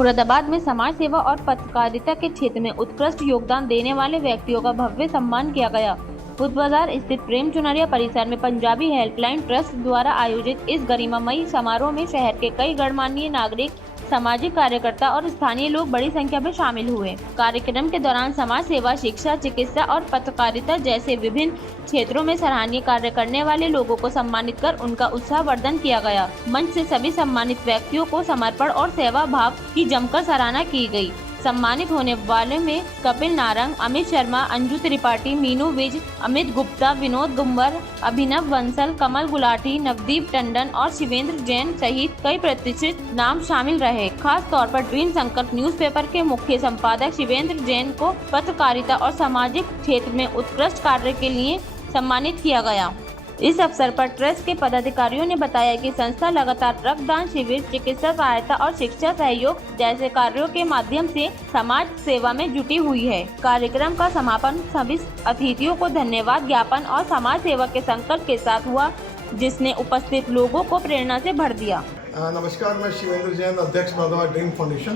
मुरादाबाद में समाज सेवा और पत्रकारिता के क्षेत्र में उत्कृष्ट योगदान देने वाले व्यक्तियों का भव्य सम्मान किया गया। बुध बाजार स्थित प्रेम चुनरिया परिसर में पंजाबी हेल्पलाइन ट्रस्ट द्वारा आयोजित इस गरिमामयी समारोह में शहर के कई गणमान्य नागरिक, सामाजिक कार्यकर्ता और स्थानीय लोग बड़ी संख्या में शामिल हुए। कार्यक्रम के दौरान समाज सेवा, शिक्षा, चिकित्सा और पत्रकारिता जैसे विभिन्न क्षेत्रों में सराहनीय कार्य करने वाले लोगों को सम्मानित कर उनका उत्साहवर्धन किया गया। मंच से सभी सम्मानित व्यक्तियों को समर्पण और सेवा भाव की जमकर सराहना की गई। सम्मानित होने वाले में कपिल नारंग, अमित शर्मा, अंजू त्रिपाठी, मीनू विज, अमित गुप्ता, विनोद गुम्बर, अभिनव बंसल, कमल गुलाटी, नवदीप टंडन और शिवेंद्र जैन सहित कई प्रतिष्ठित नाम शामिल रहे। खास तौर पर ड्रीम संकल्प न्यूज़पेपर के मुख्य संपादक शिवेंद्र जैन को पत्रकारिता और सामाजिक क्षेत्र में उत्कृष्ट कार्य के लिए सम्मानित किया गया। इस अवसर पर ट्रस्ट के पदाधिकारियों ने बताया कि संस्था लगातार रक्तदान शिविर, चिकित्सा सहायता और शिक्षा सहयोग जैसे कार्यों के माध्यम से समाज सेवा में जुटी हुई है। कार्यक्रम का समापन सभी अतिथियों को धन्यवाद ज्ञापन और समाज सेवा के संकल्प के साथ हुआ, जिसने उपस्थित लोगों को प्रेरणा से भर दिया। नमस्कार, मैं शिवेंद्र जैन, अध्यक्ष मुरादाबाद ड्रीम फाउंडेशन।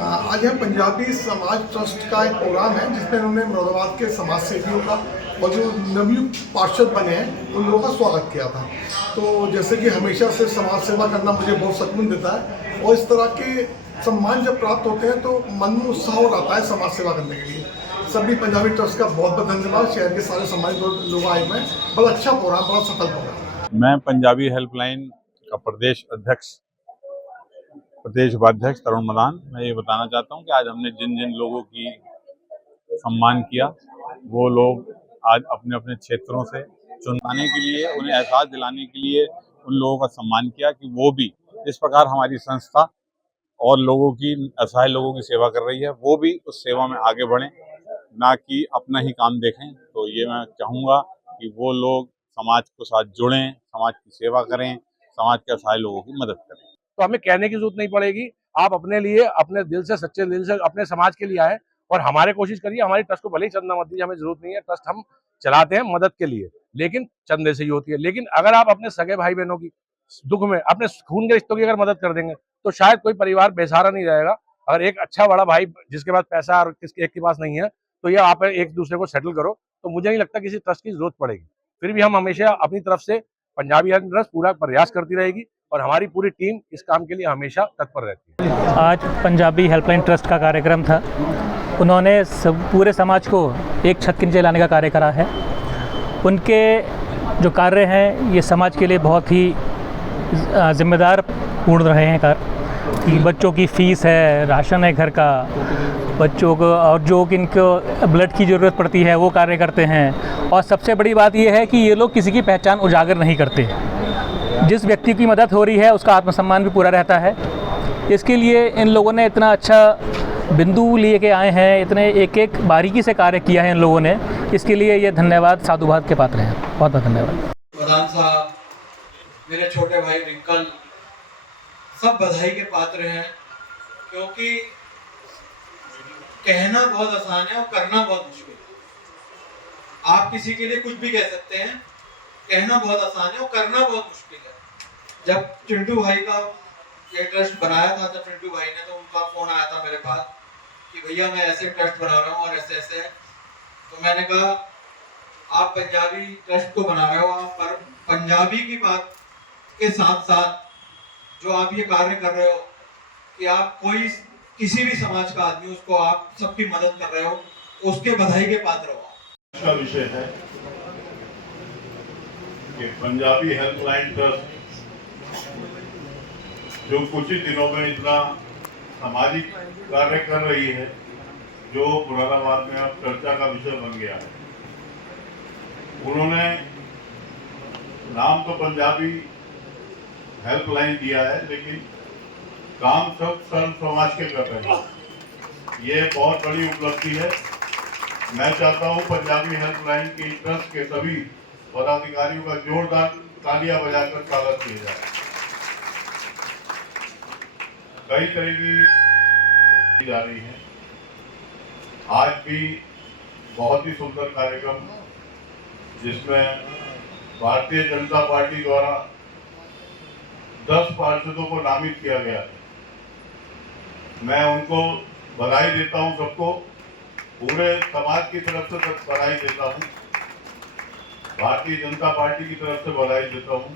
आज यहाँ पंजाबी समाज ट्रस्ट का एक प्रोग्राम है जिसमें उन्होंने मुरादाबाद के समाज सेवियों का और जो नवयुक्त पार्षद बने हैं उन लोगों का स्वागत किया था। तो जैसे कि हमेशा से समाज सेवा करना मुझे बहुत सुकून देता है और इस तरह के सम्मान जब प्राप्त होते हैं तो मन में उत्साह और आता है समाज सेवा करने के लिए। सभी पंजाबी ट्रस्ट का बहुत बहुत धन्यवाद। शहर के सारे सम्मानित लोग आए हुए हैं। बड़ा अच्छा प्रोग्राम, बड़ा सफल प्रोग्राम। मैं पंजाबी हेल्पलाइन का प्रदेश उपाध्यक्ष तरुण मदान। मैं ये बताना चाहता हूँ कि आज हमने जिन जिन लोगों की सम्मान किया वो लोग आज अपने अपने क्षेत्रों से चुनाने के लिए, उन्हें एहसास दिलाने के लिए उन लोगों का सम्मान किया कि वो भी इस प्रकार हमारी संस्था और लोगों की, असहाय लोगों की सेवा कर रही है, वो भी उस सेवा में आगे बढ़ें, ना कि अपना ही काम देखें। तो ये मैं चाहूँगा कि वो लोग समाज के साथ जुड़ें, समाज की सेवा करें, समाज के असहाय लोगों की मदद करें। तो हमें कहने की जरूरत नहीं पड़ेगी। आप अपने लिए, अपने दिल से, सच्चे दिल से अपने समाज के लिए आए और हमारे कोशिश करिए। हमारी ट्रस्ट को भले ही चंदा मत दीजिए, हमें जरूरत नहीं है। ट्रस्ट हम चलाते हैं मदद के लिए, लेकिन चंदे से ही होती है। लेकिन अगर आप अपने सगे भाई बहनों की दुख में, अपने खून के रिश्तों की अगर मदद कर देंगे तो शायद कोई परिवार बेसहारा नहीं रहेगा। अगर एक अच्छा बड़ा भाई जिसके पास पैसा और एक के पास नहीं है, तो ये आप एक दूसरे को सेटल करो, तो मुझे नहीं लगता किसी ट्रस्ट की जरूरत पड़ेगी। फिर भी हम हमेशा अपनी तरफ से पंजाबी हेल्प ट्रस्ट पूरा प्रयास करती रहेगी और हमारी पूरी टीम इस काम के लिए हमेशा तत्पर रहती है। आज पंजाबी हेल्पलाइन ट्रस्ट का कार्यक्रम था। उन्होंने पूरे समाज को एक छत के नीचे लाने का कार्य करा है। उनके जो कार्य हैं ये समाज के लिए बहुत ही जिम्मेदार पूर्ण रहे हैं कार्य। कि बच्चों की फ़ीस है, राशन है घर का, बच्चों को और जो इनको ब्लड की ज़रूरत पड़ती है वो कार्य करते हैं। और सबसे बड़ी बात ये है कि ये लोग किसी की पहचान उजागर नहीं करते। जिस व्यक्ति की मदद हो रही है उसका आत्मसम्मान भी पूरा रहता है। इसके लिए इन लोगों ने इतना अच्छा बिंदु लिए के आए हैं, इतने एक एक बारीकी से कार्य किया है इन लोगों ने। इसके लिए ये धन्यवाद, साधुवाद के पात्र हैं। बहुत बहुत धन्यवाद। प्रधान साहब, मेरे छोटे भाई रिंकल, सब बधाई के पात्र हैं, क्योंकि कहना बहुत आसान है और करना बहुत मुश्किल है। आप किसी के लिए कुछ भी कह सकते हैं, कहना बहुत आसान है और करना बहुत मुश्किल है। जब चिंटू भाई का ये ट्रस्ट बनाया था, जब चिंटू भाई ने, तो उनका फोन आया था मेरे पास कि भैया मैं ऐसे ट्रस्ट बना रहा हूँ और ऐसे ऐसे है। तो मैंने कहा आप पंजाबी ट्रस्ट को बना रहे हो, पर पंजाबी की बात के साथ साथ जो आप ये कार्य कर रहे हो कि आप कोई किसी भी समाज का आदमी, उसको आप सबकी मदद कर रहे हो, उसके बधाई के पात्र हो। इसका विषय है कि पंजाबी हेल्पलाइन ट्रस्ट जो कुछ ही दिनों में इतना सामाजिक कार्य कर रही है, जो मुरादाबाद में अब चर्चा का विषय बन गया है। उन्होंने नाम तो पंजाबी हेल्पलाइन दिया है, लेकिन काम सब सर्व समाज के कर रहे हैं। ये बहुत बड़ी उपलब्धि है। मैं चाहता हूँ पंजाबी हेल्पलाइन की ट्रस्ट के सभी पदाधिकारियों का जोरदार तालियां बजाकर स्वागत किया जाए। कई तरह की जा रही है। आज भी बहुत ही सुंदर कार्यक्रम, जिसमें भारतीय जनता पार्टी द्वारा 10 पार्षदों को नामित किया गया है। मैं उनको बधाई देता हूं, सबको पूरे समाज की तरफ से सब बधाई देता हूं, भारतीय जनता पार्टी की तरफ से बधाई देता हूं।